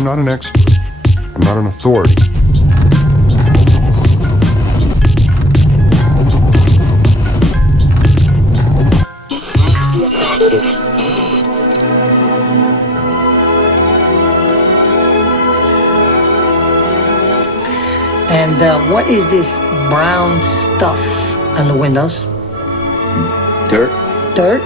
I'm not an expert. I'm not an authority. And what is this brown stuff on the windows? Dirt. Dirt?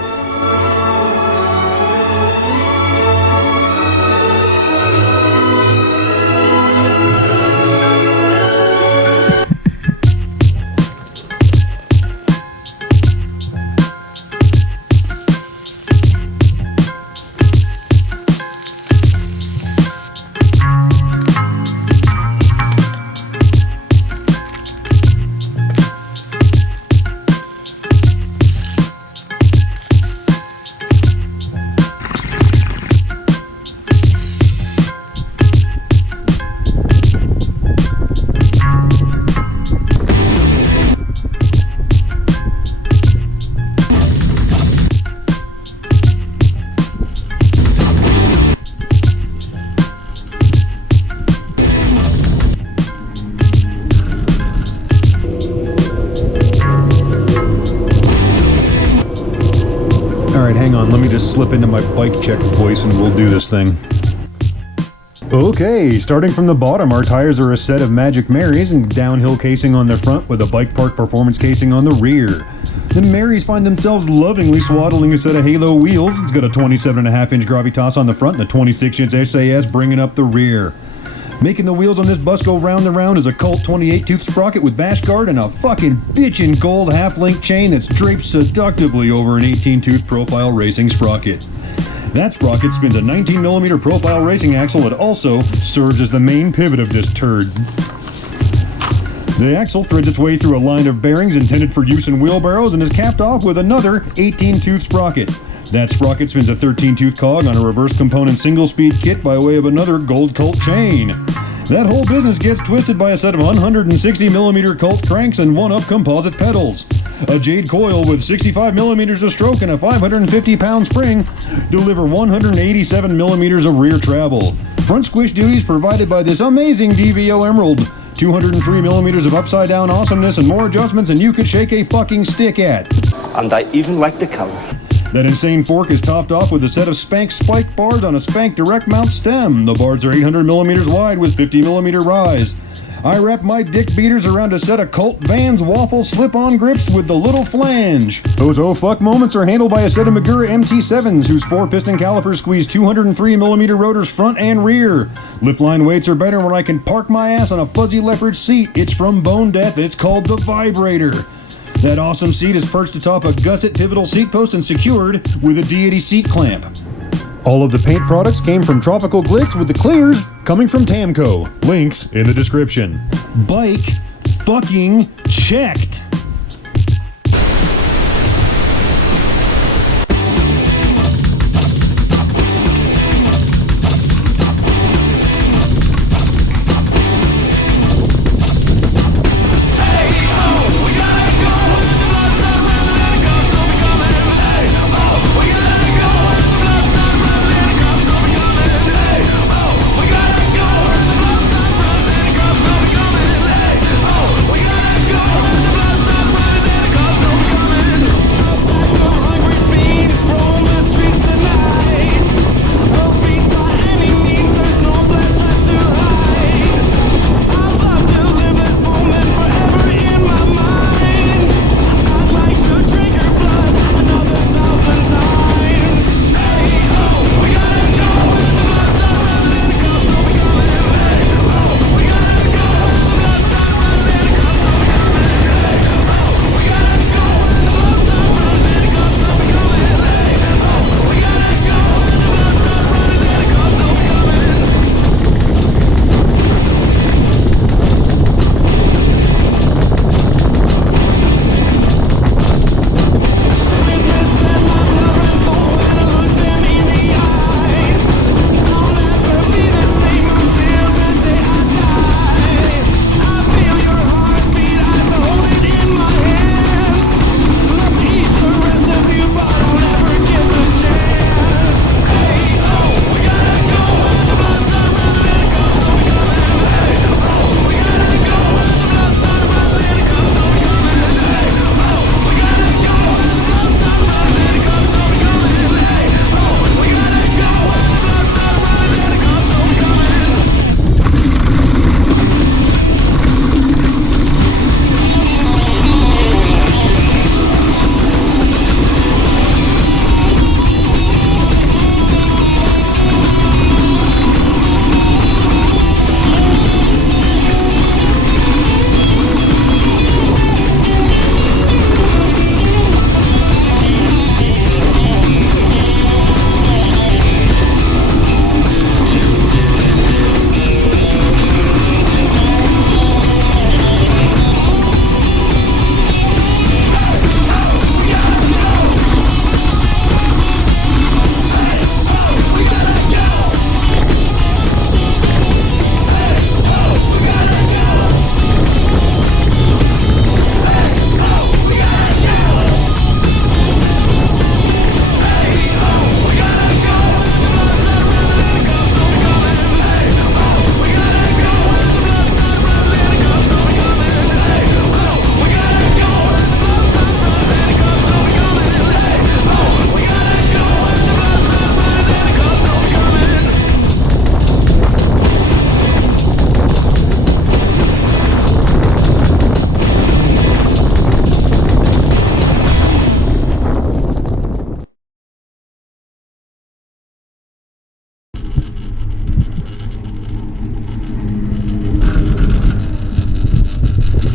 Alright, hang on, let me just slip into my bike check voice and we'll do this thing. Okay, starting from the bottom, our tires are a set of Magic Marys and downhill casing on the front with a Bike Park Performance casing on the rear. The Marys find themselves lovingly swaddling a set of Halo wheels. It's got a 27.5-inch Gravitas on the front and a 26-inch SAS bringing up the rear. Making the wheels on this bus go round and round is a Colt 28-tooth sprocket with bash guard and a fucking bitchin' gold half-link chain that's draped seductively over an 18-tooth profile racing sprocket. That sprocket spins a 19mm profile racing axle that also serves as the main pivot of this turd. The axle threads its way through a line of bearings intended for use in wheelbarrows and is capped off with another 18-tooth sprocket. That sprocket spins a 13-tooth cog on a reverse component single-speed kit by way of another gold Colt chain. That whole business gets twisted by a set of 160mm Colt cranks and one-up composite pedals. A jade coil with 65mm of stroke and a 550-pound spring deliver 187mm of rear travel. Front squish duties provided by this amazing DVO Emerald. 203mm of upside-down awesomeness and more adjustments than you could shake a fucking stick at. And I even like the color. That insane fork is topped off with a set of Spank spike bars on a Spank direct mount stem. The bars are 800mm wide with 50mm rise. I wrap my dick beaters around a set of Colt Vans waffle slip-on grips with the little flange. Those oh fuck moments are handled by a set of Magura MT7s whose 4-piston calipers squeeze 203mm rotors front and rear. Lift line weights are better when I can park my ass on a fuzzy leopard seat. It's from Bone Death. It's called the Vibrator. That awesome seat is perched atop a gusset pivotal seat post and secured with a deity seat clamp. All of the paint products came from Tropical Glitz, with the clears coming from Tamco. Links in the description. Bike fucking checked.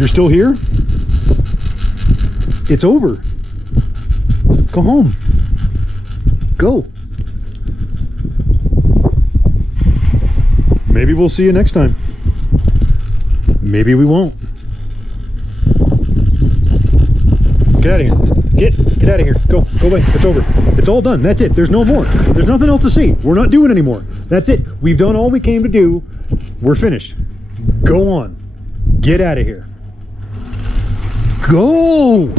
You're still here? It's over. Go home. Go. Maybe we'll see you next time. Maybe we won't. Get out of here. Get out of here. Go away. It's over. It's all done. That's it. There's no more. There's nothing else to see. We're not doing anymore. That's it. We've done all we came to do. We're finished. Go on. Get out of here. Go!